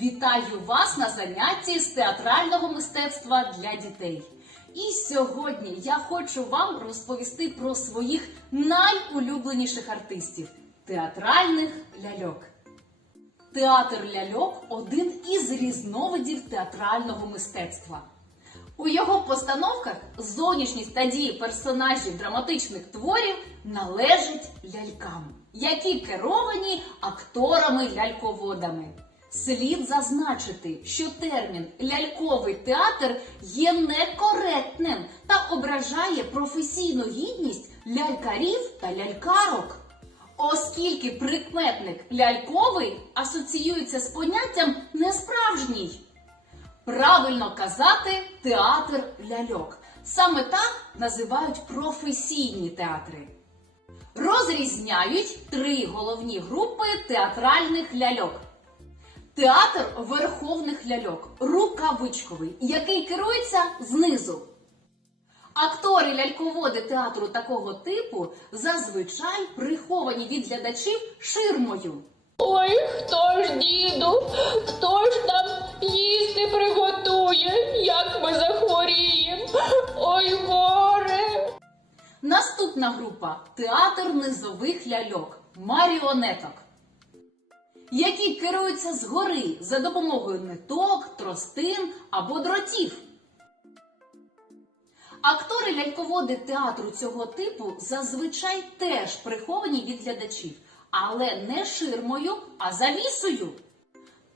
Вітаю вас на занятті з театрального мистецтва для дітей. І сьогодні я хочу вам розповісти про своїх найулюбленіших артистів театральних ляльок. Театр ляльок один із різновидів театрального мистецтва. У його постановках зовнішність та дії персонажів драматичних творів належать лялькам, які керовані акторами-ляльководами. Слід зазначити, що термін ляльковий театр є некоректним та ображає професійну гідність лялькарів та лялькарок. Оскільки прикметник ляльковий асоціюється з поняттям несправжній. Правильно казати театр ляльок. Саме так називають професійні театри. Розрізняють три головні групи театральних ляльок. Театр верховних ляльок, рукавичковий, який керується знизу. Актори ляльководи театру такого типу зазвичай приховані від глядачів ширмою. Ой, хто ж, діду, хто ж там їсти приготує, як ми захворіємо? Ой, горе. Наступна група театр низових ляльок, маріонеток, які керуються згори за допомогою ниток, тростин або дротів. Актори ляльководи театру цього типу зазвичай теж приховані від глядачів, але не ширмою, а завісою.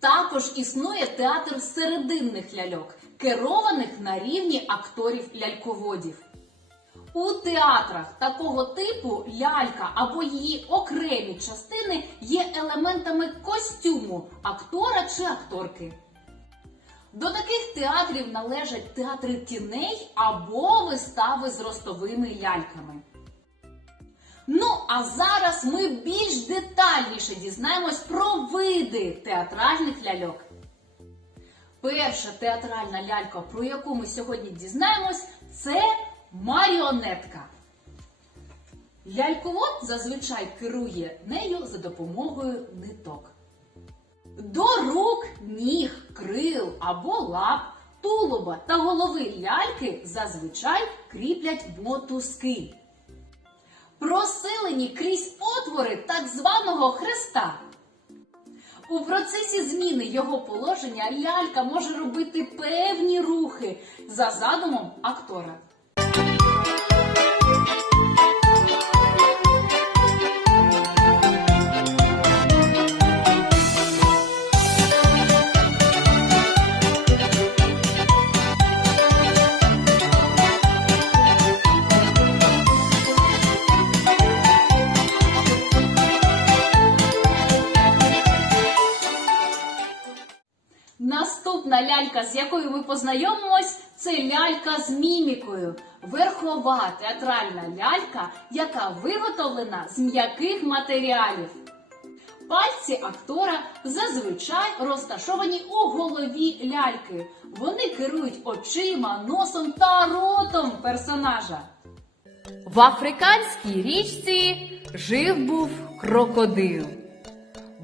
Також існує театр серединних ляльок, керованих на рівні акторів ляльководів. У театрах такого типу лялька або її окремі частини є елементами костюму актора чи акторки. До таких театрів належать театри тіней або вистави з ростовими ляльками. Ну, а зараз ми більш детальніше дізнаємось про види театральних ляльок. Перша театральна лялька, про яку ми сьогодні дізнаємось, це маріонетка. Ляльковод зазвичай керує нею за допомогою ниток. До рук, ніг, крил або лап, тулуба та голови ляльки зазвичай кріплять мотузки. Просилені крізь отвори так званого хреста. У процесі зміни його положення лялька може робити певні рухи за задумом актора. Лялька, з якою ми познайомимось, це лялька з мімікою. Верхова театральна лялька, яка виготовлена з м'яких матеріалів. Пальці актора зазвичай розташовані у голові ляльки. Вони керують очима, носом та ротом персонажа. В африканській річці жив був крокодил.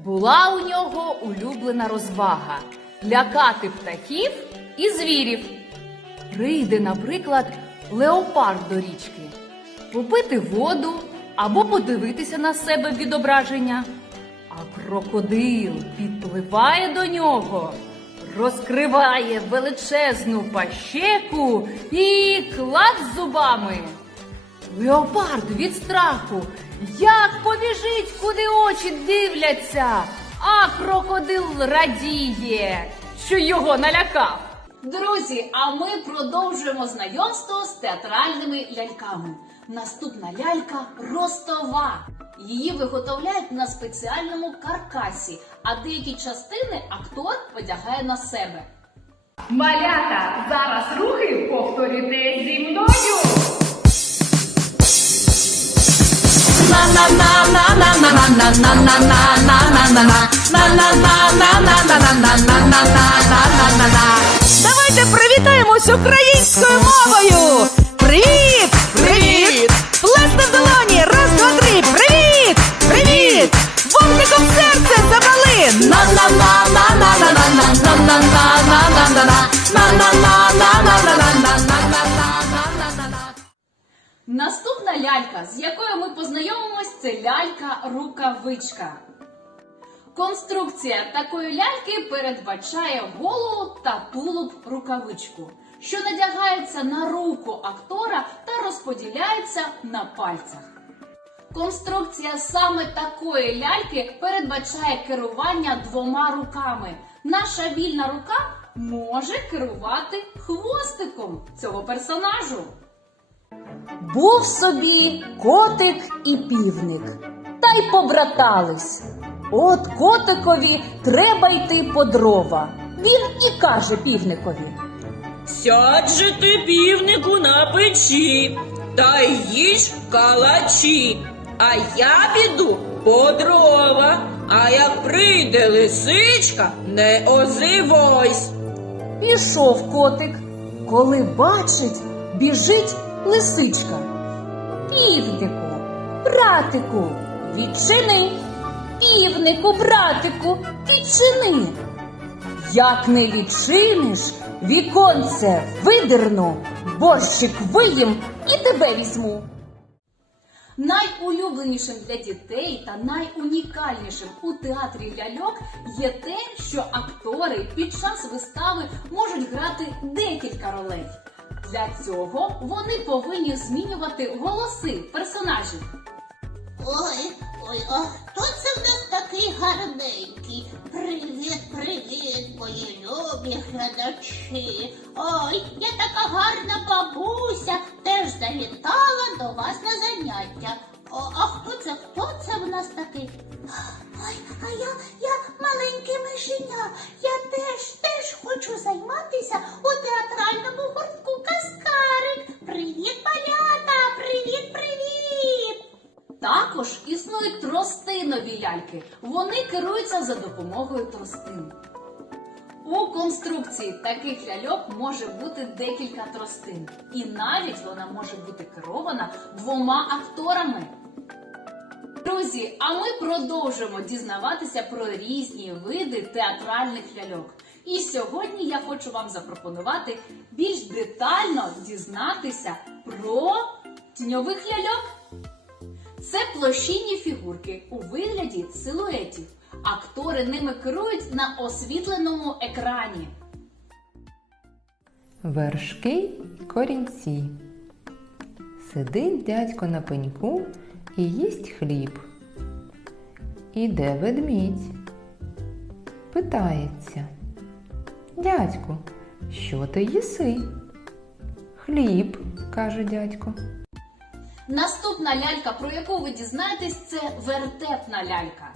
Була у нього улюблена розвага лякати птахів і звірів. Прийде, наприклад, леопард до річки, попити воду або подивитися на себе відображення. А крокодил підпливає до нього, розкриває величезну пащеку і клац зубами. Леопард від страху як побіжить, куди очі дивляться, а крокодил радіє, що його налякав. Друзі, а ми продовжуємо знайомство з театральними ляльками. Наступна лялька ростова. Її виготовляють на спеціальному каркасі, а деякі частини актор одягає на себе. Малята, зараз рухи повторюйте зі мною. Давайте привітаємось українською мовою! Привіт! Привіт! Плесне в долоні! Раз, два, три! Привіт! Привіт! Вогником серце забрали! На-на-на-на-на-на-на-на! Лялька, з якою ми познайомимось, це лялька-рукавичка. Конструкція такої ляльки передбачає голову та тулуб рукавичку, що надягається на руку актора та розподіляється на пальцях. Конструкція саме такої ляльки передбачає керування двома руками. Наша вільна рука може керувати хвостиком цього персонажу. Був собі котик і півник, та й побратались. От котикові треба йти по дрова. Він і каже півникові. Сядь же ти півнику на печі, та їж калачі. А я піду по дрова, а як прийде лисичка, не озивойсь. Пішов котик, коли бачить, біжить лисичка. Півнику, братику, відчини. Півнику, братику, відчини. Як не відчиниш, віконце видерну, борщик виїм і тебе візьму. Найулюбленішим для дітей та найунікальнішим у театрі ляльок є те, що актори під час вистави можуть грати декілька ролей. Для цього вони повинні змінювати голоси персонажів. Ой, ой, а хто це в нас такий гарненький? Привіт, привіт, мої любі глядачі. Ой, я така гарна бабуся, теж завітала до вас на заняття. О, а хто це? Хто це в нас такий? Ой, а я, я маленьке мишеня. Я теж, теж хочу займатися у театральному гуртку Каскарик. Привіт, малята! Привіт, привіт! Також існують тростинові ляльки. Вони керуються за допомогою тростин. У конструкції таких ляльок може бути декілька тростин, і навіть вона може бути керована двома акторами. Друзі, а ми продовжуємо дізнаватися про різні види театральних ляльок. І сьогодні я хочу вам запропонувати більш детально дізнатися про тіньових ляльок. Це площинні фігурки у вигляді силуетів. Актори ними керують на освітленому екрані. Вершки й корінці. Сидить дядько на пеньку і їсть хліб. Іде ведмідь. Питається. Дядьку, що ти їси? Хліб, каже дядько. Наступна лялька, про яку ви дізнаєтесь, це вертепна лялька.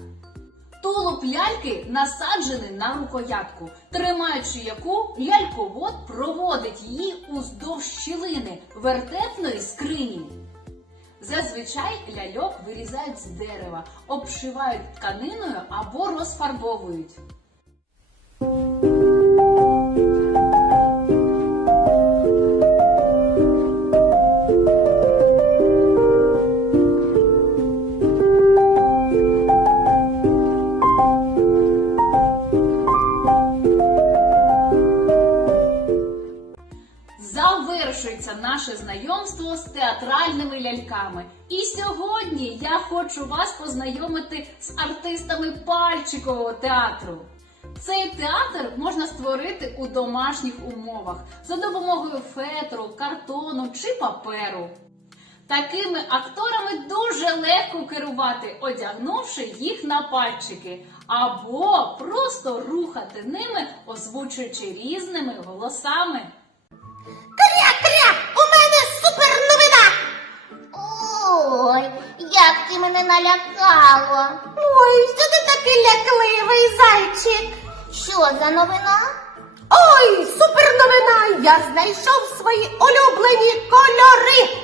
Тулуб ляльки насаджений на рукоятку, тримаючи яку ляльковод проводить її уздовж щілини вертепної скрині. Зазвичай ляльок вирізають з дерева, обшивають тканиною або розфарбовують. Наше знайомство з театральними ляльками. І сьогодні я хочу вас познайомити з артистами пальчикового театру. Цей театр можна створити у домашніх умовах за допомогою фетру, картону чи паперу. Такими акторами дуже легко керувати, одягнувши їх на пальчики, або просто рухати ними, озвучуючи різними голосами. Кря-кря! У мене супер новина! Ой, як ти мене налякало! Ой, що ти такий лякливий зайчик? Що за новина? Ой, супер новина! Я знайшов свої улюблені кольори!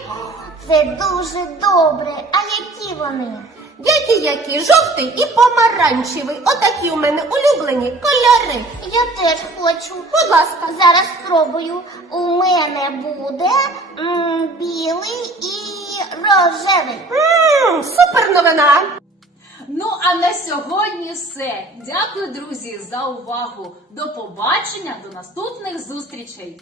Це дуже добре. А які вони? Які які жовтий і помаранчевий. Отакі у мене улюблені кольори. Я теж хочу. Будь ласка. Зараз спробую. У мене буде м, білий і рожевий. Мм, супер новина. Ну а на сьогодні все. Дякую, друзі, за увагу. До побачення, до наступних зустрічей!